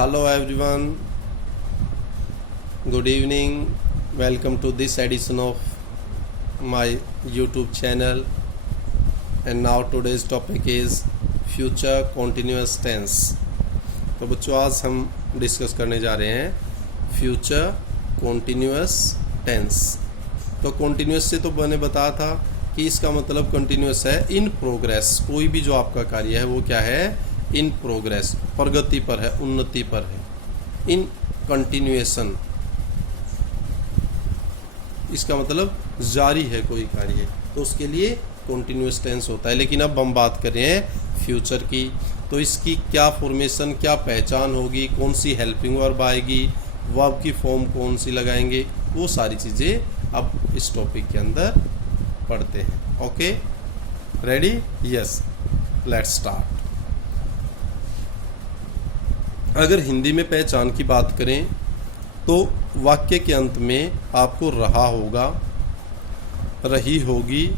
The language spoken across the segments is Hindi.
Hello everyone, good evening. Welcome to this edition of my YouTube channel. And now today's topic is future continuous tense. तो बच्चों आज हम डिस्कस करने जा रहे हैं फ्यूचर कॉन्टिन्यूअस टेंस। तो कॉन्टिन्यूअस से तो मैंने बताया था कि इसका मतलब कंटिन्यूअस है इन प्रोग्रेस। कोई भी जो आपका कार्य है वो क्या है, इन प्रोग्रेस, प्रगति पर है, उन्नति पर है, इन कंटिन्यूएशन। इसका मतलब जारी है कोई कार्य, तो उसके लिए कॉन्टिन्यूअस टेंस होता है। लेकिन अब हम बात कर रहे हैं फ्यूचर की, तो इसकी क्या फॉर्मेशन, क्या पहचान होगी, कौन सी हेल्पिंग वर्ब आएगी, वर्ब की फॉर्म कौन सी लगाएंगे, वो सारी चीज़ें अब इस टॉपिक के अंदर पढ़ते हैं। Okay, ready? Yes, let's start. अगर हिंदी में पहचान की बात करें तो वाक्य के अंत में आपको रहा होगा, रही होगी,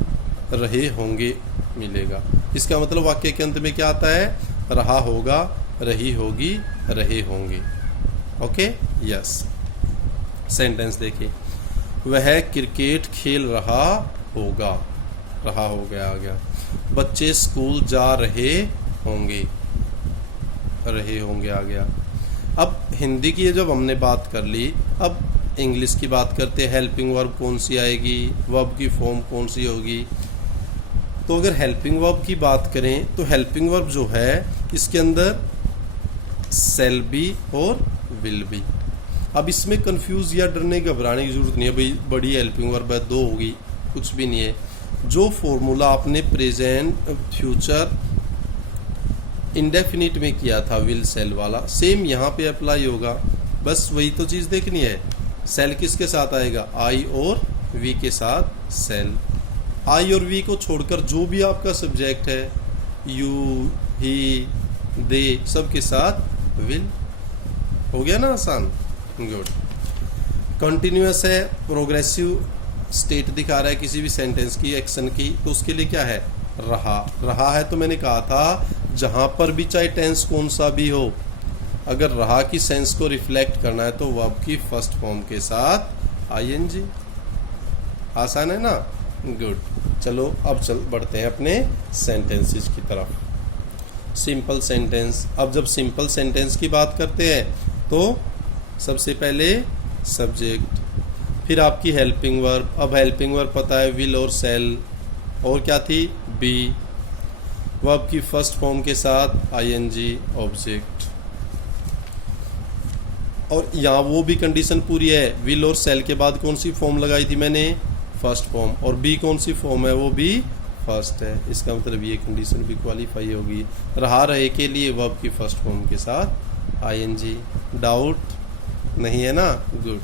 रहे होंगे मिलेगा। इसका मतलब वाक्य के अंत में क्या आता है, रहा होगा, रही होगी, रहे होंगे। Okay, yes. सेंटेंस देखिए, वह क्रिकेट खेल रहा होगा, रहा हो गया आ गया। बच्चे स्कूल जा रहे होंगे, रहे होंगे आ गया। अब हिंदी की जब हमने बात कर ली, अब इंग्लिश की बात करते हैं। हेल्पिंग वर्ब कौन सी आएगी, वर्ब की फॉर्म कौन सी होगी। तो अगर हेल्पिंग वर्ब की बात करें तो हेल्पिंग वर्ब जो है इसके अंदर शैल बी और विल बी। अब इसमें कंफ्यूज या डरने घबराने की जरूरत नहीं है, भाई बड़ी हेल्पिंग वर्ब है, दो होगी, कुछ भी नहीं है। जो फॉर्मूला आपने प्रेजेंट, फ्यूचर, इंडेफिनिट में किया था विल सेल वाला, सेम यहाँ पे अप्लाई होगा। बस वही तो चीज़ देखनी है। सेल किसके साथ आएगा, आई और वी के साथ सेल। आई और वी को छोड़कर जो भी आपका सब्जेक्ट है, यू, ही, दे, सब के साथ विल। हो गया ना आसान? गुड। कंटिन्यूअस है, प्रोग्रेसिव स्टेट दिखा रहा है किसी भी सेंटेंस की, एक्शन की, तो उसके लिए क्या है, रहा। रहा है तो मैंने कहा था जहां पर भी चाहे टेंस कौन सा भी हो, अगर रहा की सेंस को रिफ्लेक्ट करना है तो वर्ब की फर्स्ट फॉर्म के साथ आईएनजी। आसान है ना? गुड। चलो अब बढ़ते हैं अपने सेंटेंसेस की तरफ। Simple sentence. अब जब सिंपल सेंटेंस की बात करते हैं तो सबसे पहले सब्जेक्ट, फिर आपकी हेल्पिंग वर्ब। अब हेल्पिंग वर्ब पता है विल और सेल, और क्या थी, बी। वर्ब की फर्स्ट फॉर्म के साथ आईएनजी, ऑब्जेक्ट। और यहाँ वो भी कंडीशन पूरी है, विल और सेल के बाद कौन सी फॉर्म लगाई थी मैंने, फर्स्ट फॉर्म, और बी कौन सी फॉर्म है, वो भी फर्स्ट है। इसका मतलब ये कंडीशन भी क्वालिफाई होगी। रहा रहे के लिए वर्ब की फर्स्ट फॉर्म के साथ आईएनजी। डाउट नहीं है ना? गुड।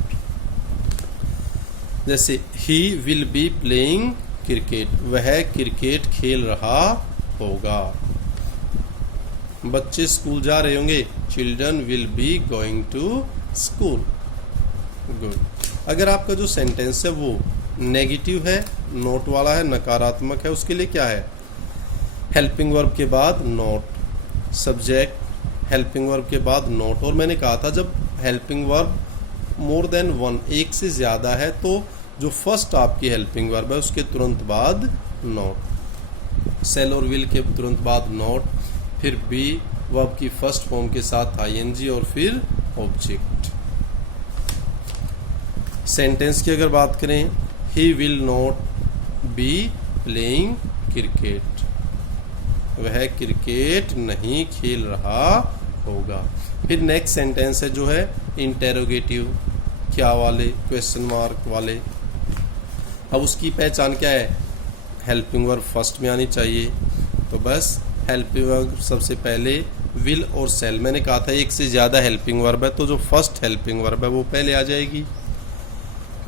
जैसे ही विल बी प्लेइंग क्रिकेट, वह क्रिकेट खेल रहा होगा। बच्चे स्कूल जा रहे होंगे, children will be going to school. Good. अगर आपका जो सेंटेंस है वो नेगेटिव है, नोट वाला है, नकारात्मक है, उसके लिए क्या है, हेल्पिंग वर्ब के बाद नोट, सब्जेक्ट, हेल्पिंग वर्ब के बाद नोट। और मैंने कहा था जब helping verb more than one, एक से ज़्यादा है, तो जो फर्स्ट आपकी हेल्पिंग वर्ब है उसके तुरंत बाद नोट। सेल और विल के तुरंत बाद नोट, फिर बी वर्ब की फर्स्ट फॉर्म के साथ आईएनजी, और फिर ऑब्जेक्ट। सेंटेंस की अगर बात करें, he will not be playing cricket, वह क्रिकेट नहीं खेल रहा होगा। फिर नेक्स्ट सेंटेंस है जो है इंटेरोगेटिव, क्या वाले, क्वेश्चन मार्क वाले। अब उसकी पहचान क्या है, हेल्पिंग वर्ब फर्स्ट में आनी चाहिए। तो बस हेल्पिंग वर्ब सबसे पहले विल और सेल। मैंने कहा था एक से ज़्यादा हेल्पिंग वर्ब है तो जो फर्स्ट हेल्पिंग वर्ब है वो पहले आ जाएगी,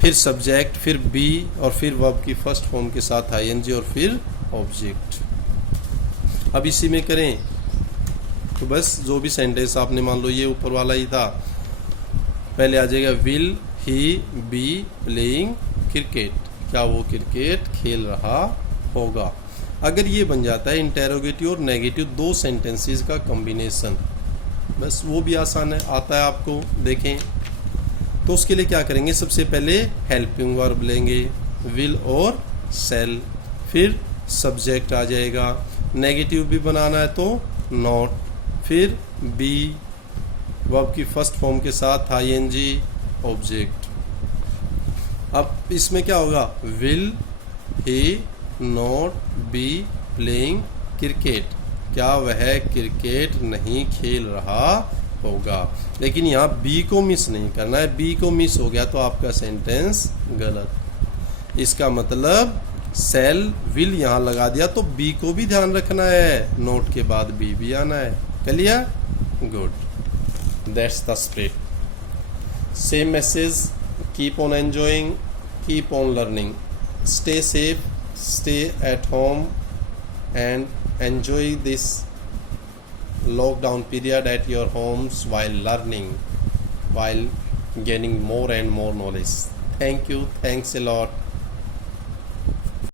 फिर सब्जेक्ट, फिर बी, और फिर वर्ब की फर्स्ट फॉर्म के साथ आईएनजी, और फिर ऑब्जेक्ट। अब इसी में करें तो बस जो भी सेंटेंस आपने, मान लो ये ऊपर वाला ही था, पहले आ जाएगा will he B playing cricket, क्या वो क्रिकेट खेल रहा होगा। अगर ये बन जाता है इंटेरोगेटिव और नेगेटिव दो सेंटेंसेस का कॉम्बिनेशन, बस वो भी आसान है, आता है आपको। देखें तो उसके लिए क्या करेंगे, सबसे पहले हेल्पिंग वर्ब लेंगे, विल और सेल, फिर सब्जेक्ट आ जाएगा, नेगेटिव भी बनाना है तो नॉट, फिर बी वर्ब की फर्स्ट फॉर्म के साथ आईएनजी ऑब्जेक्ट। अब इसमें क्या होगा, will he not be playing cricket, क्या वह क्रिकेट नहीं खेल रहा होगा। लेकिन यहाँ बी को मिस नहीं करना है, बी को मिस हो गया तो आपका सेंटेंस गलत। इसका मतलब सेल विल यहाँ लगा दिया तो बी को भी ध्यान रखना है, नोट के बाद बी भी आना है। Clear? Good, that's the spirit. Same message, keep on enjoying, keep on learning, stay safe, stay at home and enjoy this lockdown period at your homes while learning, while gaining more and more knowledge. Thank you, thanks a lot.